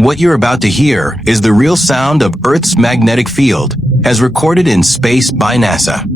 What you're about to hear is the real sound of Earth's magnetic field, as recorded in space by NASA.